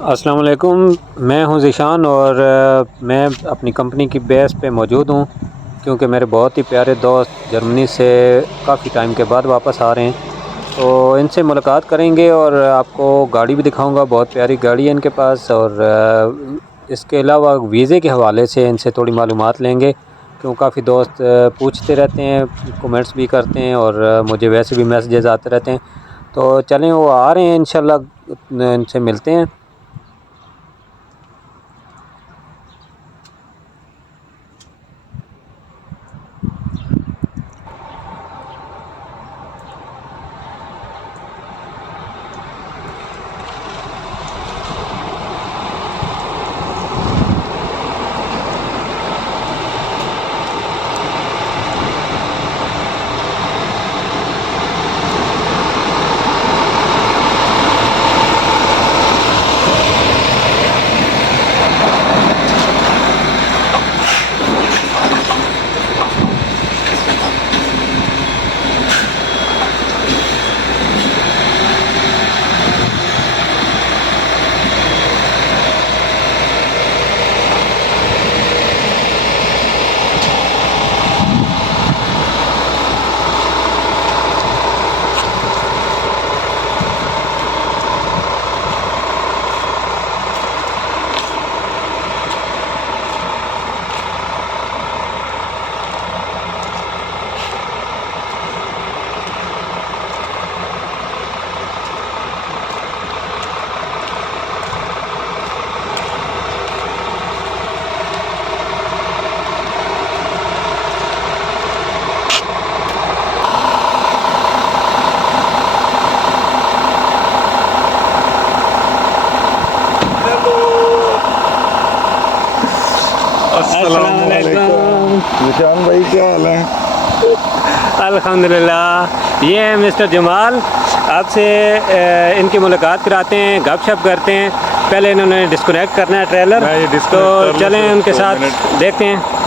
अस्सलाम वालेकुम। मैं हूं ज़ीशान और मैं अपनी कंपनी की बेस पे मौजूद हूं क्योंकि मेरे बहुत ही प्यारे दोस्त जर्मनी से काफ़ी टाइम के बाद वापस आ रहे हैं। तो इनसे मुलाकात करेंगे और आपको गाड़ी भी दिखाऊंगा, बहुत प्यारी गाड़ी है इनके पास। और इसके अलावा वीज़े के हवाले से इनसे थोड़ी मालूमात लेंगे क्यों काफ़ी दोस्त पूछते रहते हैं, कमेंट्स भी करते हैं और मुझे वैसे भी मैसेजेस आते रहते हैं। तो चलें, वो आ रहे हैं इंशाल्लाह, इनसे मिलते हैं। अस्सलाम वालेकुम। निशान भाई, क्या हाल है? अल्हम्दुलिल्लाह। ये हैं मिस्टर जमाल। आपसे इनकी मुलाकात कराते हैं, गपशप करते हैं। पहले इन्होंने डिस्कनेक्ट करना है ट्रेलर, मैं ये तो डिस्कनेक्ट कर लूं चलें सिर्फ उनके 2 साथ मिनट। देखते हैं।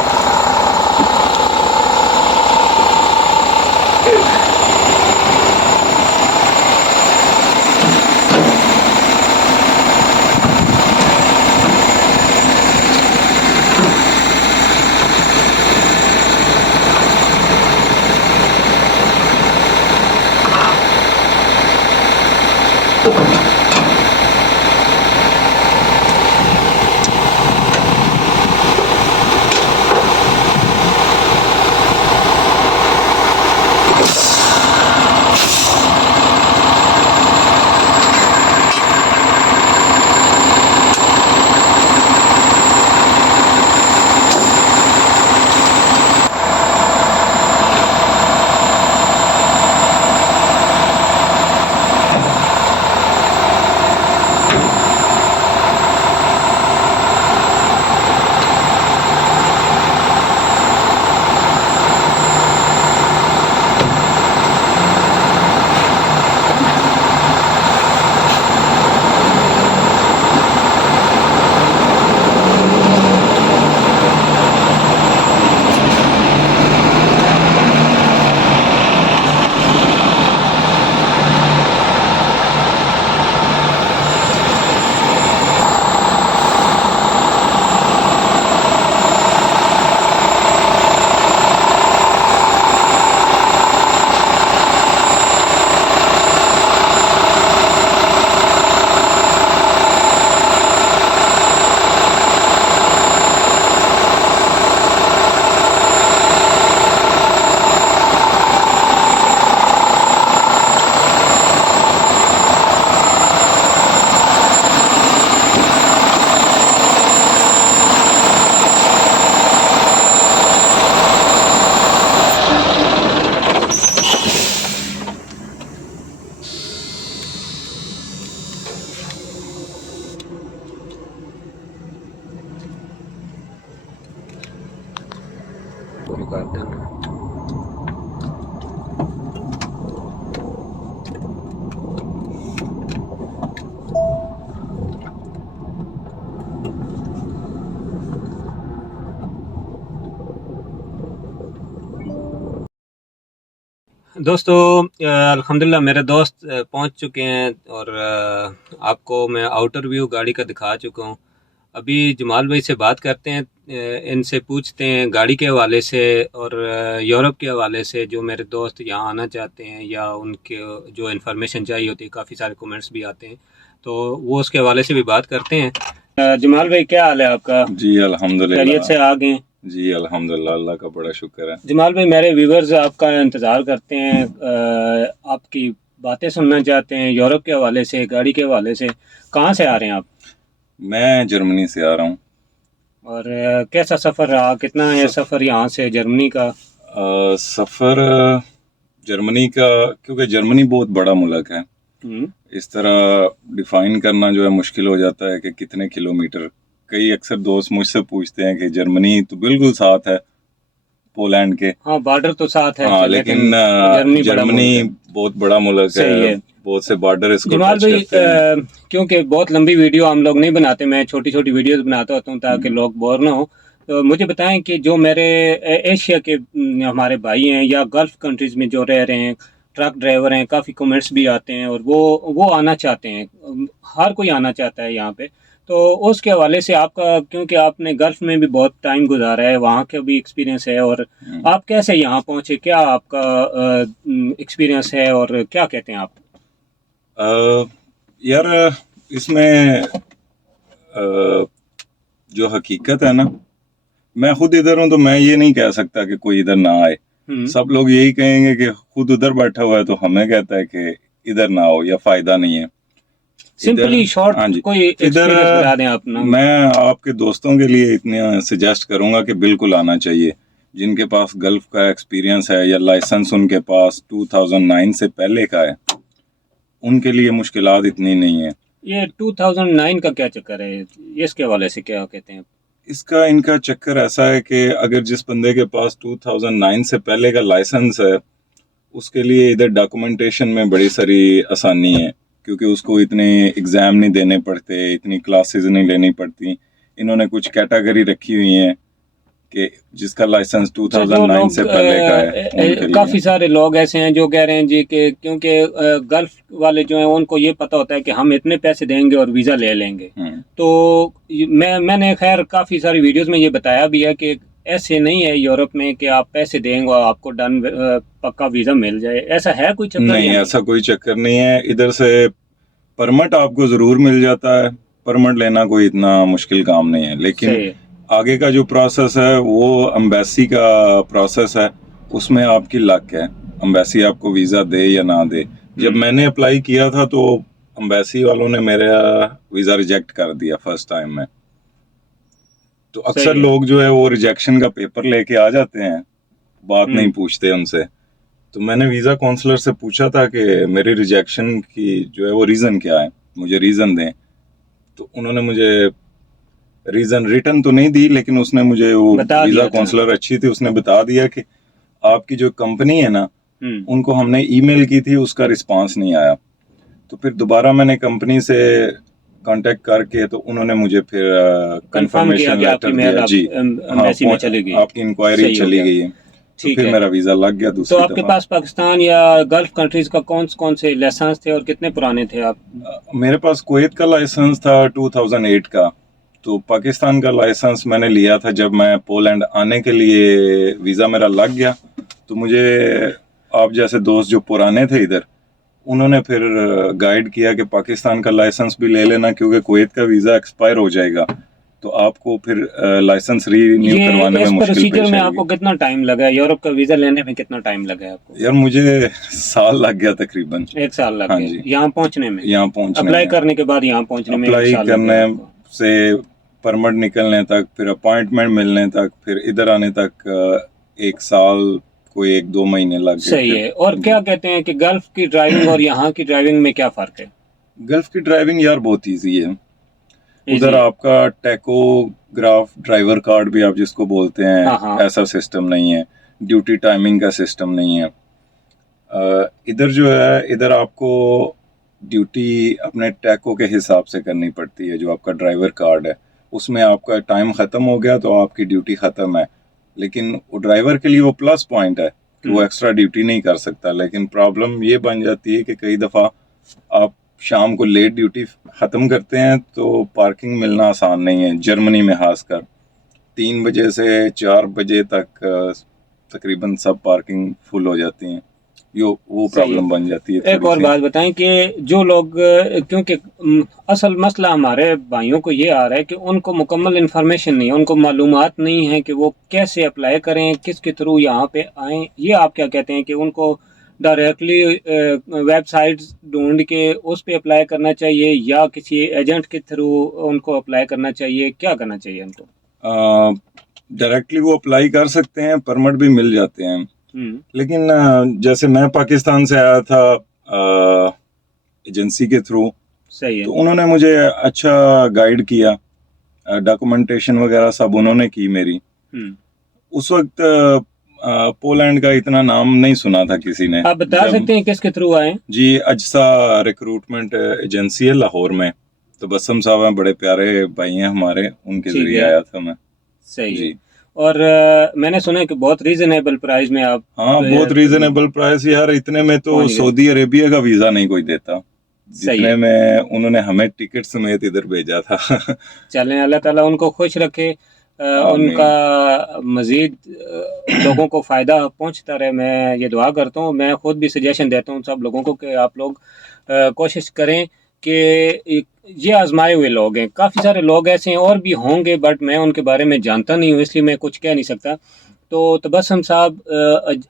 शुरू कर देना। दोस्तों अल्हम्दुलिल्लाह मेरे दोस्त पहुंच चुके हैं और आपको मैं आउटर व्यू गाड़ी का दिखा चुका हूं। अभी जमाल भाई से बात करते हैं, इनसे पूछते हैं गाड़ी के हवाले से और यूरोप के हवाले से, जो मेरे दोस्त यहाँ आना चाहते हैं या उनके जो इन्फॉर्मेशन चाहिए होती है। काफ़ी सारे कमेंट्स भी आते हैं तो वो उसके हवाले से भी बात करते हैं। जमाल भाई क्या हाल है आपका? जी अल्हम्दुलिल्लाह। खैरियत से आ गए? जी अल्हम्दुलिल्लाह, अल्लाह का बड़ा शुक्र है। जमाल भाई मेरे व्यूवर्स आपका इंतज़ार करते हैं, आपकी बातें सुनना चाहते हैं यूरोप के हवाले से, गाड़ी के हवाले से। कहाँ से आ रहे हैं आप? मैं जर्मनी से आ रहा हूँ। और कैसा सफ़र रहा, कितना है सफ़र यहाँ से जर्मनी का? सफ़र जर्मनी का, क्योंकि जर्मनी बहुत बड़ा मुल्क है, इस तरह डिफाइन करना जो है मुश्किल हो जाता है कि कितने किलोमीटर। कई अक्सर दोस्त मुझसे पूछते हैं कि जर्मनी तो बिल्कुल साथ है पोलैंड के। हाँ, बॉर्डर तो साथ है। हाँ, लेकिन जर्मनी बहुत बड़ा मुल्क है, बहुत से बॉर्डर इसको जमाल टच भाई करते हैं। क्योंकि बहुत लंबी वीडियो हम लोग नहीं बनाते, मैं छोटी छोटी वीडियोस बनाता होता हूँ ताकि लोग बोर ना हो। तो मुझे बताएं कि जो मेरे एशिया के हमारे भाई हैं या गल्फ कंट्रीज में जो रह रहे हैं, ट्रक ड्राइवर हैं, काफ़ी कमेंट्स भी आते हैं और वो आना चाहते हैं, हर कोई आना चाहता है यहाँ पे। तो उसके हवाले से आपका, क्योंकि आपने गल्फ में भी बहुत टाइम गुजारा है, वहाँ का भी एक्सपीरियंस है, और आप कैसे यहाँ पहुँचे, क्या आपका एक्सपीरियंस है और क्या कहते हैं आप? यार इसमें जो हकीकत है ना, मैं खुद इधर हूँ तो मैं ये नहीं कह सकता कि कोई इधर ना आए। सब लोग यही कहेंगे कि खुद उधर बैठा हुआ है तो हमें कहता है कि इधर ना आओ या फायदा नहीं है। सिंपली शॉर्ट हाँ जी, कोई इधर बता दें आप ना। मैं आपके दोस्तों के लिए इतना सजेस्ट करूंगा कि बिल्कुल आना चाहिए, जिनके पास गल्फ का एक्सपीरियंस है या लाइसेंस उनके पास 2009 से पहले का है, उनके लिए मुश्किलात इतनी नहीं है। ये 2009 का क्या चक्कर है, इसके हवाले से क्या कहते हैं? इसका इनका चक्कर ऐसा है कि अगर जिस बंदे के पास 2009 से पहले का लाइसेंस है, उसके लिए इधर डॉक्यूमेंटेशन में बड़ी सारी आसानी है, क्योंकि उसको इतने एग्ज़ाम नहीं देने पड़ते, इतनी क्लासेस नहीं लेनी पड़ती। इन्होंने कुछ कैटेगरी रखी हुई हैं कि जिसका लाइसेंस 2009 से पहले का है, उनके लिए। काफ़ी सारे लोग ऐसे हैं जो कह रहे हैं जी कि क्योंकि गल्फ वाले जो हैं उनको ये पता होता है कि हम इतने पैसे देंगे और वीज़ा ले लेंगे। तो मैंने खैर काफ़ी सारी वीडियोस में ये बताया भी है कि ऐसे नहीं है यूरोप में कि आप पैसे देंगे और आपको डन पक्का वीज़ा मिल जाए। ऐसा है कोई चक्कर? नहीं, ऐसा कोई चक्कर नहीं है। इधर से परमिट आपको ज़रूर मिल जाता है, परमिट लेना कोई इतना मुश्किल काम नहीं है, लेकिन आगे का जो प्रोसेस है वो एम्बेसी का प्रोसेस है, उसमें आपकी लक है, एम्बेसी आपको वीज़ा दे या ना दे। जब मैंने अप्लाई किया था तो एम्बेसी वालों ने मेरा वीज़ा रिजेक्ट कर दिया फर्स्ट टाइम में। तो अक्सर लोग जो है वो रिजेक्शन का पेपर लेके आ जाते हैं, बात नहीं पूछते उनसे। तो मैंने वीज़ा काउंसलर से पूछा था कि मेरी रिजेक्शन की जो है वो रीज़न क्या है, मुझे रीज़न दें। तो उन्होंने मुझे रीज़न रिटर्न तो नहीं दी, लेकिन उसने मुझे वो वीज़ा काउंसलर अच्छी थी, उसने बता दिया कि आपकी जो कंपनी है ना, उनको हमने ईमेल की थी, उसका रिस्पांस नहीं आया। तो फिर दोबारा मैंने कंपनी से कांटेक्ट करके तो उन्होंने मुझे फिर कंफर्मेशन लेटर दिया, जी हाँ, आपकी इंक्वायरी चली गई है। तो फिर मेरा वीज़ा लग गया दूसरी तो आपके पास पाकिस्तान या गल्फ कंट्रीज का कौन से लाइसेंस थे और कितने पुराने थे आप? मेरे पास कुवैत का लाइसेंस था 2008 का। तो पाकिस्तान का लाइसेंस मैंने लिया था जब मैं पोलैंड आने के लिए, वीज़ा मेरा लग गया। तो मुझे आप जैसे दोस्त जो पुराने थे इधर, उन्होंने फिर गाइड किया कि पाकिस्तान का लाइसेंस भी ले लेना, क्योंकि कुवैत का वीज़ा एक्सपायर हो जाएगा तो आपको फिर लाइसेंस रीन्यू करवाने में मुश्किल पेश आएगी। में आपको कितना टाइम लगा, यूरोप का वीज़ा लेने में कितना टाइम लगा आपको? यार मुझे साल लग गया तकरीबन। 1 साल लग गया यहाँ पहुँचने में? यहाँ पहुँचने, अप्लाई करने के बाद यहाँ पहुँचने में अप्लाई करने से परमिट निकलने तक, फिर अपॉइंटमेंट मिलने तक, फिर इधर आने तक 1 साल, कोई 1-2 महीने लग गए। सही है। और क्या कहते हैं कि गल्फ की ड्राइविंग और यहाँ की ड्राइविंग में क्या फ़र्क है? गल्फ की ड्राइविंग यार बहुत ईजी है। उधर आपका टैकोग्राफ, ड्राइवर कार्ड भी आप जिसको बोलते हैं, ऐसा सिस्टम नहीं है। ड्यूटी टाइमिंग का सिस्टम नहीं है। इधर जो है, इधर आपको ड्यूटी अपने टैको के हिसाब से करनी पड़ती है। जो आपका ड्राइवर कार्ड है उसमें आपका टाइम ख़त्म हो गया तो आपकी ड्यूटी ख़त्म है, लेकिन वो ड्राइवर के लिए वो प्लस पॉइंट है कि वो एक्स्ट्रा ड्यूटी नहीं कर सकता, लेकिन प्रॉब्लम ये बन जाती है कि कई दफ़ा आप शाम को लेट ड्यूटी ख़त्म करते हैं तो पार्किंग मिलना आसान नहीं है। जर्मनी में खासकर 3 बजे से 4 बजे तक तकरीबन सब पार्किंग फुल हो जाती हैं। वो सही है। प्रॉब्लम बन जाती है एक थोड़ी और सी। बात बताएं कि जो लोग क्योंकि असल मसला हमारे भाइयों को ये आ रहा है कि उनको मुकम्मल इन्फॉर्मेशन नहीं है, उनको मालूमात नहीं है कि वो कैसे अप्लाई करें, किसके थ्रू यहाँ पे आएँ। ये आप क्या कहते हैं कि उनको डायरेक्टली वेबसाइट्स ढूँढ के उस पे अप्लाई करना चाहिए या किसी एजेंट के थ्रू उनको अप्लाई करना चाहिए? क्या करना चाहिए उनको? डायरेक्टली वो अप्लाई कर सकते हैं, परमिट भी मिल जाते हैं। हुँ, लेकिन जैसे मैं पाकिस्तान से आया था एजेंसी के थ्रू, सही है। तो उन्होंने मुझे अच्छा गाइड किया, डॉक्यूमेंटेशन वगैरह सब उन्होंने की मेरी। हुँ। उस वक्त पोलैंड का इतना नाम नहीं सुना था किसी ने। आप बता जब सकते हैं किसके थ्रू आए? जी अजसा रिक्रूटमेंट एजेंसी है लाहौर में, तो बसम साहब हैं, बड़े प्यारे भाई हैं हमारे, उनके ठीक जरिए है, आया था मैं। सही है। जी और मैंने सुना है कि बहुत रीज़नेबल प्राइस में आप हाँ, बहुत रीजनेबल प्राइस यार। इतने में तो पहुँच गए। सऊदी अरेबिया का वीजा नहीं कोई देता सही जितने है। में उन्होंने हमें टिकट समेत इधर भेजा था। चलें, अल्लाह ताला उनको खुश रखे, आमीन। उनका मज़ीद लोगों को फ़ायदा पहुँचता रहे। मैं ये दुआ करता हूँ, मैं खुद भी सजेशन देता हूँ सब लोगों को कि आप लोग कोशिश करें कि ये आज़माए हुए लोग हैं। काफ़ी सारे लोग ऐसे हैं और भी होंगे बट मैं उनके बारे में जानता नहीं हूँ, इसलिए मैं कुछ कह नहीं सकता। तो तबस्सुम साहब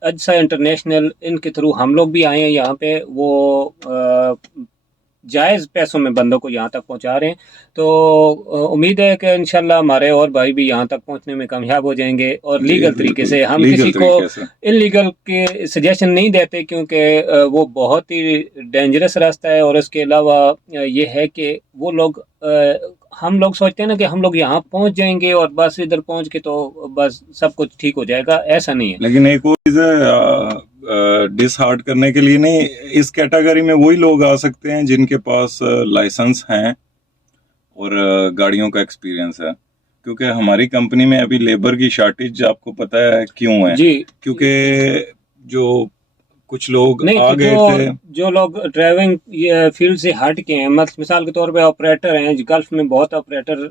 अजसा इंटरनेशनल इनके थ्रू हम लोग भी आए हैं यहाँ पे, वो जायज़ पैसों में बंदों को यहाँ तक पहुँचा रहे हैं। तो उम्मीद है कि इंशाल्लाह हमारे और भाई भी यहाँ तक पहुँचने में कामयाब हो जाएंगे और जी लीगल तरीके बिल्कुल, से। हम लीगल किसी को तरीके से। इलीगल के सजेशन नहीं देते क्योंकि वो बहुत ही डेंजरस रास्ता है और इसके अलावा ये है कि वो लोग हम लोग सोचते हैं ना कि हम लोग यहाँ पहुँच जाएंगे और बस इधर पहुँच के तो बस सब कुछ ठीक हो जाएगा, ऐसा नहीं है। लेकिन एक वो चीज़ है, डिसहार्ट करने के लिए नहीं, इस कैटेगरी में वही लोग आ सकते हैं जिनके पास लाइसेंस हैं और गाड़ियों का एक्सपीरियंस है। क्योंकि हमारी कंपनी में अभी लेबर की शॉर्टेज आपको पता है क्यों है? जी। क्योंकि जो कुछ लोग नहीं आ तो गए थे। जो लोग ड्राइविंग फील्ड से हट के हैं, मिसाल के तौर पे ऑपरेटर हैं, गल्फ में बहुत ऑपरेटर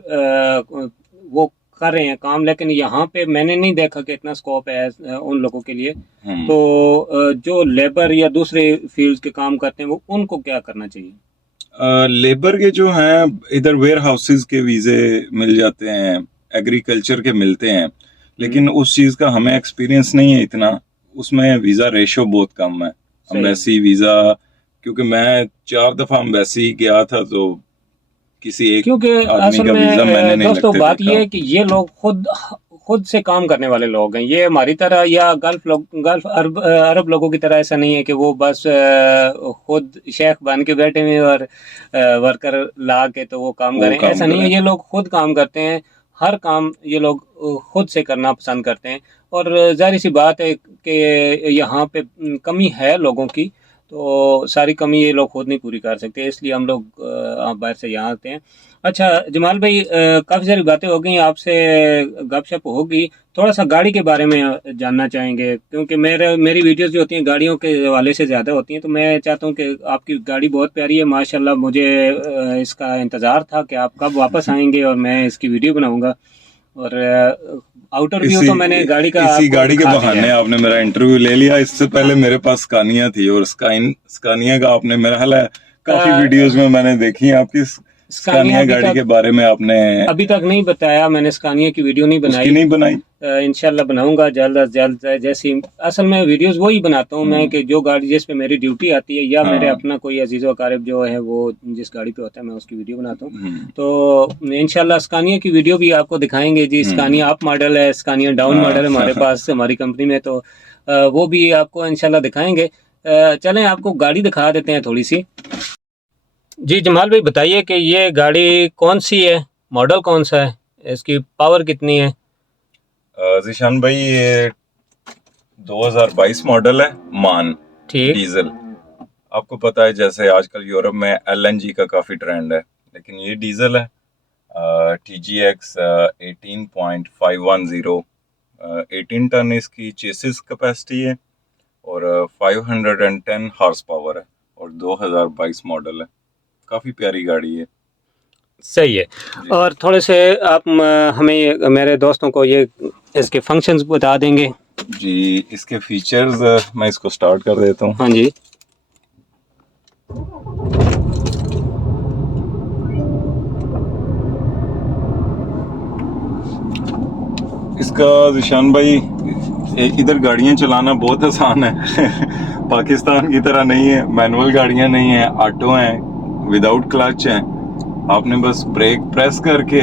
वो कर रहे हैं काम, लेकिन यहाँ पे मैंने नहीं देखा कि इतना स्कोप है उन लोगों के लिए। तो जो लेबर या दूसरे फील्ड के काम करते हैं वो उनको क्या करना चाहिए? लेबर के जो हैं इधर वेयर हाउसेज के वीज़े मिल जाते हैं, एग्रीकल्चर के मिलते हैं, लेकिन उस चीज़ का हमें एक्सपीरियंस नहीं है इतना। उसमें वीज़ा रेशो बहुत कम है। सही है। अम्बेसी वीज़ा, क्योंकि मैं 4 दफ़ा अम्बेसी गया था तो किसी एक क्योंकि आदमी असल का वीज़ा में मैंने नहीं दोस्तों लगते बात ये देखा। है कि ये लोग खुद से काम करने वाले लोग हैं। ये हमारी तरह या गल्फ अरब लोगों की तरह ऐसा नहीं है कि वो बस खुद शेख बन के बैठे हुए और वर्कर ला के तो वो काम वो करें, काम ऐसा नहीं करें। है। ये लोग खुद काम करते हैं, हर काम ये लोग खुद से करना पसंद करते हैं और जाहिर सी बात है कि यहाँ पे कमी है लोगों की, तो सारी कमी ये लोग खुद नहीं पूरी कर सकते, इसलिए हम लोग बाहर से यहाँ आते हैं। अच्छा जमाल भाई, काफ़ी सारी बातें हो गई, आपसे गपशप होगी, थोड़ा सा गाड़ी के बारे में जानना चाहेंगे क्योंकि मेरी वीडियोस जो होती हैं गाड़ियों के हवाले से ज़्यादा होती हैं, तो मैं चाहता हूँ कि आपकी गाड़ी बहुत प्यारी है माशाल्लाह। मुझे इसका इंतज़ार था कि आप कब वापस आएंगे और मैं इसकी वीडियो बनाऊंगा और आउटर व्यू इसी तो मैंने गाड़ी का इसी आपको गाड़ी के दिखा दिया बहाने है। आपने मेरा इंटरव्यू ले लिया। इससे पहले हाँ। मेरे पास स्कानिया थी, और स्कानिया का आपने, मेरा ख्याल है काफी अ, वीडियोस में मैंने देखी है आपकी। स्कानिया स्कानिया गाड़ी के बारे में आपने अभी तक नहीं बताया, मैंने स्कानिया की वीडियो नहीं उसकी बनाई। नहीं बनाई। इंशाल्लाह बनाऊंगा जल्द अज जल्द। जैसे असल में वीडियोस वही बनाता हूँ मैं कि जो गाड़ी जिस पे मेरी ड्यूटी आती है या मेरे हाँ। अपना कोई अजीज़ व अकारिब जो है वो जिस गाड़ी पे होता है मैं उसकी वीडियो बनाता हूँ। तो इंशाल्लाह स्कानिया की वीडियो भी आपको दिखाएंगे जी। स्कानिया अप मॉडल है, स्कानिया डाउन मॉडल है हमारे हाँ। पास हमारी कंपनी में, तो वो भी आपको इंशाल्लाह दिखाएंगे। चलें आपको गाड़ी दिखा देते हैं थोड़ी सी। जी जमाल भाई बताइए कि ये गाड़ी कौन सी है, मॉडल कौन सा है, इसकी पावर कितनी है? जिशान भाई ये 2022 मॉडल है, मान ठीक। डीजल। आपको पता है जैसे आजकल यूरोप में एलएनजी का काफी ट्रेंड है, लेकिन ये डीजल है। TGX 18.510, 18 टन इसकी चेसिस कैपेसिटी है। और 510 हॉर्स पावर है और 2022 मॉडल है। काफ़ी प्यारी गाड़ी है। सही है। और थोड़े से आप हमें, मेरे दोस्तों को, ये इसके फंक्शंस बता देंगे? जी, इसके फीचर्स मैं इसको स्टार्ट कर देता हूँ। हाँ जी। इसका ज़िशान भाई, इधर गाड़ियाँ चलाना बहुत आसान है पाकिस्तान की तरह नहीं है, मैनुअल गाड़ियाँ नहीं है, ऑटो हैं, विदाउट क्लच हैं। आपने बस ब्रेक प्रेस करके,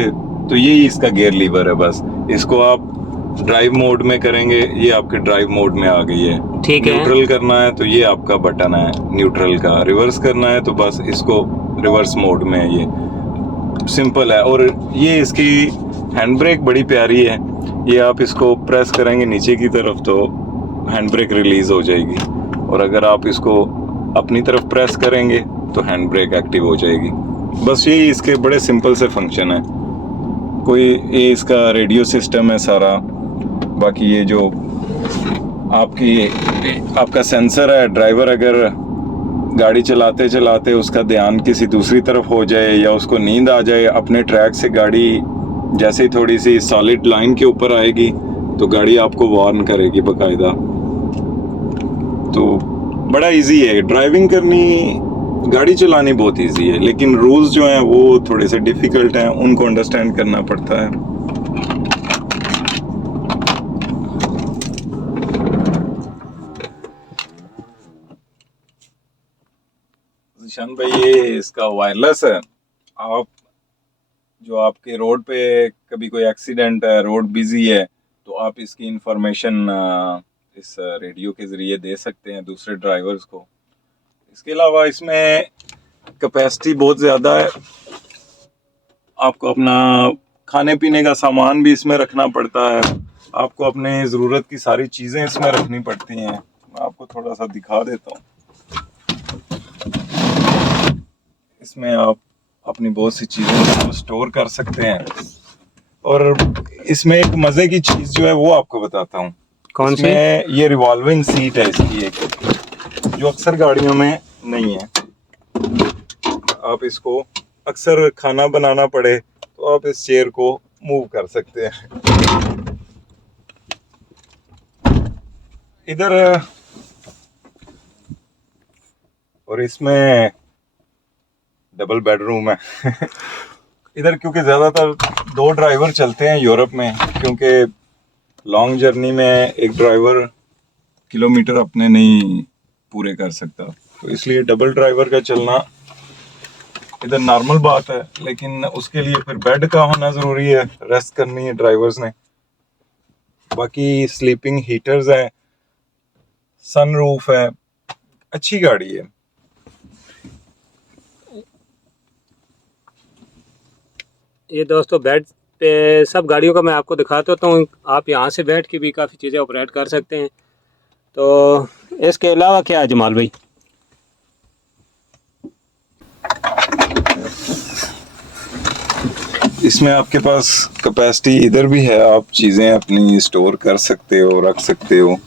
तो यही इसका गियर लीवर है। बस इसको आप ड्राइव मोड में करेंगे, ये आपके ड्राइव मोड में आ गई है। ठीक है। न्यूट्रल करना है तो ये आपका बटन है न्यूट्रल का। रिवर्स करना है तो बस इसको रिवर्स मोड में है। ये सिंपल है। और ये इसकी हैंड ब्रेक बड़ी प्यारी है। ये आप इसको प्रेस करेंगे नीचे की तरफ तो हैंड ब्रेक रिलीज हो जाएगी, और अगर आप इसको अपनी तरफ प्रेस करेंगे तो हैंड ब्रेक एक्टिव हो जाएगी। बस यही इसके बड़े सिंपल से फंक्शन है। कोई ये इसका रेडियो सिस्टम है सारा। बाकी ये जो आपका सेंसर है, ड्राइवर अगर गाड़ी चलाते चलाते उसका ध्यान किसी दूसरी तरफ हो जाए या उसको नींद आ जाए, अपने ट्रैक से गाड़ी जैसे ही थोड़ी सी सॉलिड लाइन के ऊपर आएगी तो गाड़ी आपको वार्न करेगी बाकायदा। तो बड़ा इजी है ड्राइविंग करनी, गाड़ी चलानी बहुत इजी है, लेकिन रूल्स जो हैं वो थोड़े से डिफिकल्ट हैं, उनको अंडरस्टैंड करना पड़ता है। ज़िशान भाई, ये इसका वायरलेस है। आप जो आपके रोड पे कभी कोई एक्सीडेंट है, रोड बिजी है, तो आप इसकी इंफॉर्मेशन इस रेडियो के ज़रिए दे सकते हैं दूसरे ड्राइवर्स को। इसके अलावा इसमें कैपेसिटी बहुत ज़्यादा है। आपको अपना खाने पीने का सामान भी इसमें रखना पड़ता है, आपको अपने ज़रूरत की सारी चीज़ें इसमें रखनी पड़ती हैं। मैं आपको थोड़ा सा दिखा देता हूँ। इसमें आप अपनी बहुत सी चीज़ें को स्टोर कर सकते हैं। और इसमें एक मज़े की चीज़ जो है वो आपको बताता हूँ। कौन सी? ये रिवॉल्विंग सीट है इसकी एक, जो अक्सर गाड़ियों में नहीं है। आप इसको अक्सर खाना बनाना पड़े तो आप इस चेयर को मूव कर सकते हैं। इधर और इसमें डबल बेडरूम है इधर क्योंकि ज़्यादातर 2 ड्राइवर चलते हैं यूरोप में, क्योंकि लॉन्ग जर्नी में एक ड्राइवर किलोमीटर अपने नहीं पूरे कर सकता, तो इसलिए डबल ड्राइवर का चलना इधर नॉर्मल बात है। लेकिन उसके लिए फिर बेड का होना ज़रूरी है, रेस्ट करनी है ड्राइवर्स ने। बाकी स्लीपिंग हीटर्स हैं, सनरूफ है, अच्छी गाड़ी है। ये दोस्तों बेड पे सब गाड़ियों का मैं आपको दिखाता हूँ। आप यहाँ से बैठ के भी काफ़ी चीज़ें ऑपरेट कर सकते हैं। तो इसके अलावा क्या है जमाल भाई? इसमें आपके पास कैपेसिटी इधर भी है, आप चीज़ें अपनी स्टोर कर सकते हो, रख सकते हो।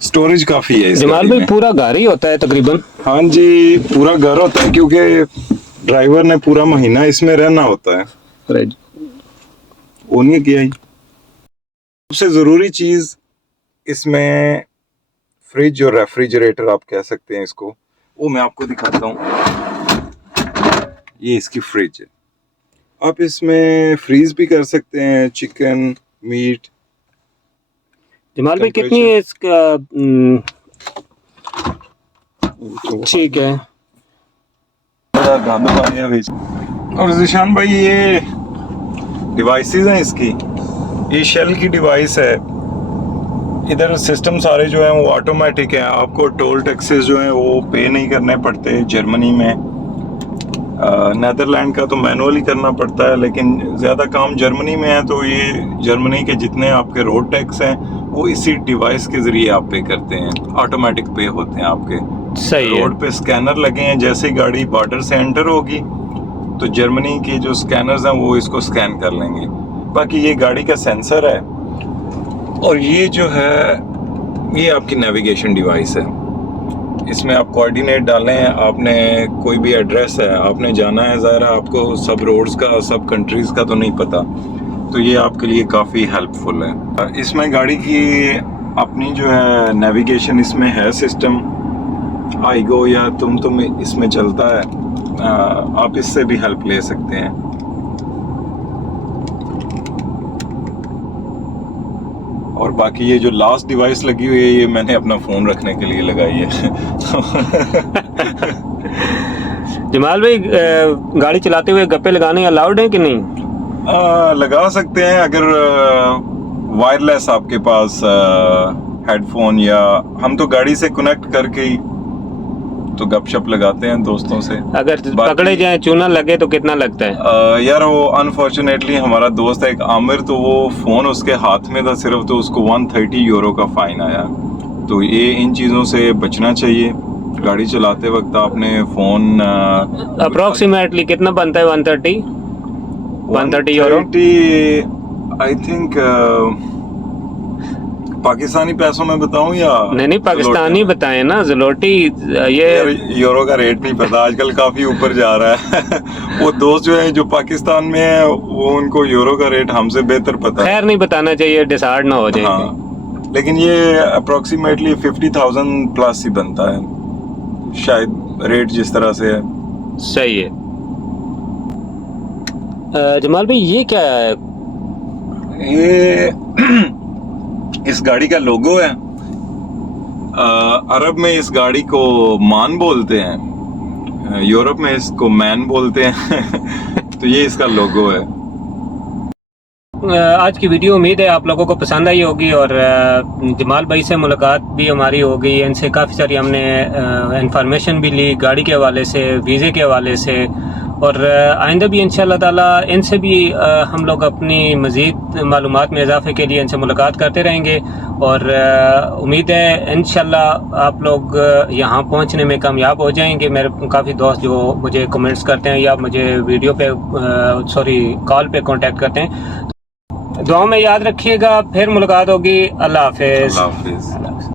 स्टोरेज काफ़ी है इस जमाल गाड़ी भाई, में। पूरा घर ही होता है तकरीबन? हाँ जी, पूरा घर होता है, क्योंकि ड्राइवर ने पूरा महीना इसमें रहना होता है। वो नहीं किया ही। सबसे ज़रूरी चीज़ इसमें फ्रिज और रेफ्रिजरेटर आप कह सकते हैं इसको, वो मैं आपको दिखाता हूँ। ये इसकी फ्रिज है। आप इसमें फ्रीज भी कर सकते हैं चिकन, मीट। जमाल भाई, कितनी है इसका? ठीक है। और ज़िशान भाई, ये डिवाइसेस हैं इसकी, ये शेल की डिवाइस है। इधर सिस्टम सारे जो हैं वो ऑटोमेटिक हैं। आपको टोल टैक्सेस जो हैं वो पे नहीं करने पड़ते जर्मनी में। नेदरलैंड का तो मैनुअली करना पड़ता है, लेकिन ज़्यादा काम जर्मनी में है, तो ये जर्मनी के जितने आपके रोड टैक्स हैं वो इसी डिवाइस के ज़रिए आप पे करते हैं, ऑटोमेटिक पे होते हैं आपके। सही है। रोड पे स्कैनर लगे हैं, जैसे गाड़ी बॉर्डर से एंटर होगी तो जर्मनी के जो स्कैनर्स हैं वो इसको स्कैन कर लेंगे। बाकी ये गाड़ी का सेंसर है, और ये जो है ये आपकी नेविगेशन डिवाइस है। इसमें आप कोऑर्डिनेट डालें, आपने कोई भी एड्रेस है, आपने जाना है, ज़ाहिर है आपको सब रोड्स का, सब कंट्रीज़ का तो नहीं पता, तो ये आपके लिए काफ़ी हेल्पफुल है। इसमें गाड़ी की अपनी जो है नेविगेशन इसमें है सिस्टम, आईगो या तुम इसमें चलता है, आप इससे भी हेल्प ले सकते हैं। और बाकी ये जो लास्ट डिवाइस लगी हुई है, ये मैंने अपना फ़ोन रखने के लिए लगाई है। जमाल भाई, गाड़ी चलाते हुए गप्पे लगाने अलाउड है कि नहीं? लगा सकते हैं अगर वायरलेस आपके पास हेडफोन, या हम तो गाड़ी से कनेक्ट करके ही तो गपशप लगाते हैं दोस्तों से। अगर पकड़े जाए, चूना लगे तो कितना लगता है? यार वो अनफॉर्चुनेटली हमारा दोस्त है एक आमिर, तो वो फ़ोन उसके हाथ में था सिर्फ, तो उसको 130 यूरो का फ़ाइन आया। तो ये इन चीज़ों से बचना चाहिए। गाड़ी चलाते वक्त आपने फ़ोन अप्रोक्सीमेटली कितना बनता है? 130 यूरो आई थिंक पाकिस्तानी पैसों में बताऊं या नहीं पाकिस्तानी बताएं ना, ज़लोटी। ये यूरो का रेट नहीं पता, आजकल काफी ऊपर जा रहा है। वो दोस्त जो है जो पाकिस्तान में है, वो उनको यूरो का रेट हमसे बेहतर पता है। खैर नहीं बताना चाहिए, डिसाइड ना हो जाए। हाँ, लेकिन ये अप्रोक्सीमेटली 50,000 प्लस ही बनता है शायद, रेट जिस तरह से है। सही है। जमाल भाई, ये क्या है? ये इस गाड़ी का लोगो है। अरब में इस गाड़ी को मान बोलते हैं, यूरोप में इसको मैन बोलते हैं। तो ये इसका लोगो है। आज की वीडियो उम्मीद है आप लोगों को पसंद आई होगी, और जमाल भाई से मुलाकात भी हमारी हो गई। इनसे काफ़ी सारी हमने इंफॉर्मेशन भी ली, गाड़ी के हवाले से, वीज़े के हवाले से, और आइंदा भी इंशाअल्लाह ताला इनसे भी हम लोग अपनी मज़ीद मालूमात में इजाफे के लिए इनसे मुलाकात करते रहेंगे। और उम्मीद है इंशाअल्लाह आप लोग यहाँ पहुँचने में कामयाब हो जाएंगे। मेरे काफ़ी दोस्त जो मुझे कमेंट्स करते हैं या मुझे वीडियो पे कॉल पे कांटेक्ट करते हैं। दुआ में याद रखिएगा, फिर मुलाकात होगी। अल्लाह हाफिज़। अल्लाह हाफिज़।